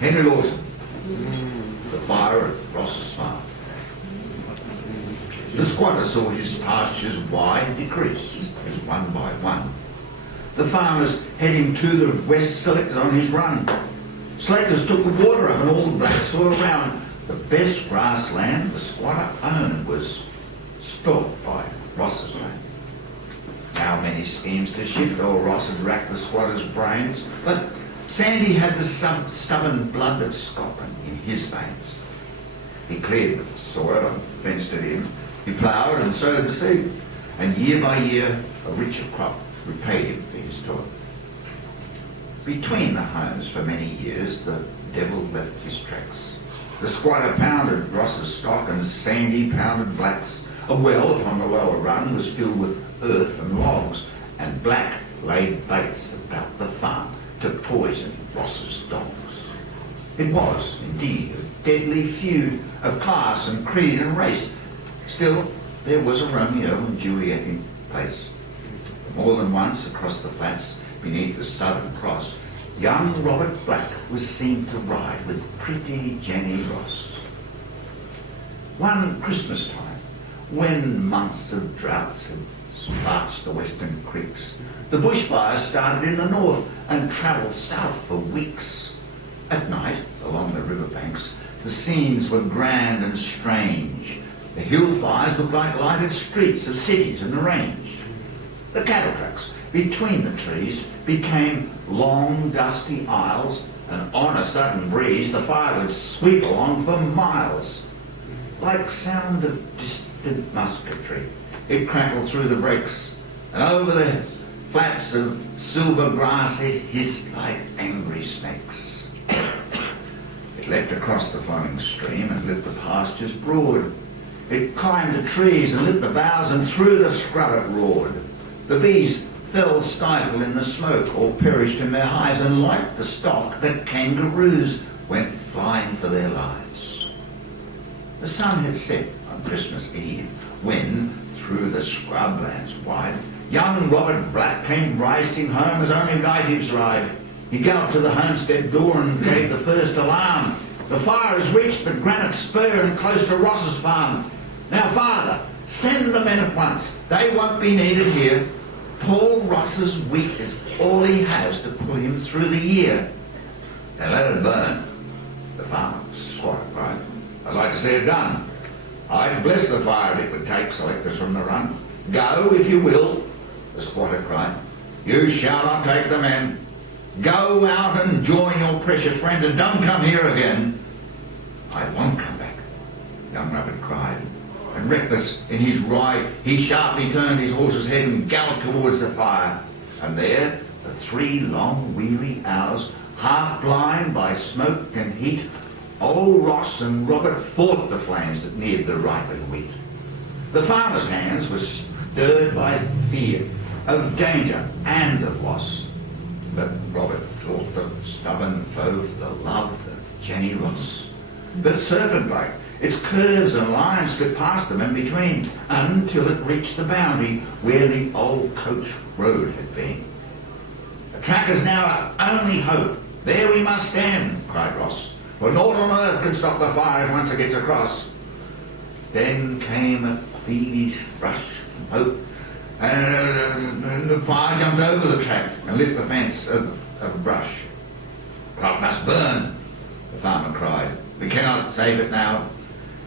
Henry Lawson, the fire at Ross's farm. The squatter saw his pastures wide decrease as one by one the farmers heading to the west selected on his run. Slakers took the water up and all the black soil around. The best grassland the squatter owned was spoilt by Ross's land. Now many schemes to shift old Ross had racked the squatter's brains, but Sandy had the stubborn blood of Scotland in his veins. He cleared the soil and fenced it in. He ploughed and sowed the seed, and year by year a richer crop repaid him for his toil. Between the homes for many years the devil left his tracks. The squatter pounded Ross's stock and Sandy pounded Black's. A well upon the lower run was filled with earth and logs, and Black laid baits about the farm to poison Ross's dogs. It was, indeed, a deadly feud of class and creed and race. Still, there was a Romeo and Juliet in place. More than once across the flats beneath the Southern Cross, young Robert Black was seen to ride with pretty Jenny Ross. One Christmas time, when months of droughts had sparched the western creeks, the bushfires started in the north and travelled south for weeks. At night, along the riverbanks, the scenes were grand and strange. The hill fires looked like lighted streets of cities in the range. The cattle tracks between the trees became long, dusty aisles, and on a sudden breeze the fire would sweep along for miles. Like sound of distant musketry, it crackled through the brakes, and over the flats of silver grass it hissed like angry snakes. It leapt across the flowing stream and lit the pastures broad. It climbed the trees and lit the boughs, and through the scrub it roared. The bees fell stifled in the smoke or perished in their hives, and like the stock, the kangaroos went flying for their lives. The sun had set on Christmas Eve when, through the scrublands wide, young Robert Black came racing home as only natives ride. He galloped to the homestead door and gave the first alarm. The fire has reached the granite spur and close to Ross's farm. Now, Father, send the men at once. They won't be needed here. Paul Ross's wheat is all he has to pull him through the year. Then let it burn. The farmer swatted, right? I'd like to see it done. I'd bless the fire if it would take selectors from the run. Go, if you will, the squatter cried. You shall not take the men. Go out and join your precious friends, and don't come here again. I won't come back, young Robert cried. And reckless in his ride, he sharply turned his horse's head and galloped towards the fire. And there, for 3 long, weary hours, half blind by smoke and heat, old Ross and Robert fought the flames that neared the ripened wheat. The farmer's hands were stirred by fear of danger and of loss. But Robert thought the stubborn foe for the love of Jenny Ross. But serpent-like, its curves and lines slipped past them and between, until it reached the boundary where the old coach road had been. The track is now our only hope. There we must stand, cried Ross, for naught on earth can stop the fire if once it gets across. Then came a fiendish rush from hope, and the fire jumped over the track and lit the fence of brush. Crop must burn, the farmer cried. We cannot save it now.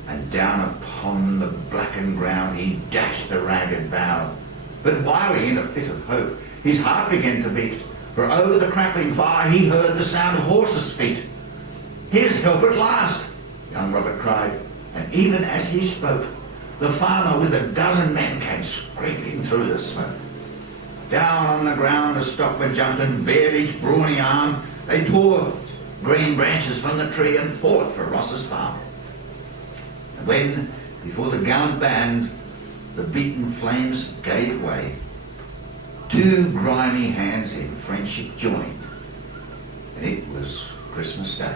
And down upon the blackened ground he dashed a ragged bough. But wildly in a fit of hope, his heart began to beat, for over the crackling fire he heard the sound of horses' feet. Here's help at last, young Robert cried, and even as he spoke, the farmer with a dozen men came scraping through the smoke. Down on the ground the stockmen jumped and bared each brawny arm. They tore green branches from the tree and fought for Ross's farm. And when, before the gallant band, the beaten flames gave way, 2 grimy hands in friendship joined, and it was Christmas Day.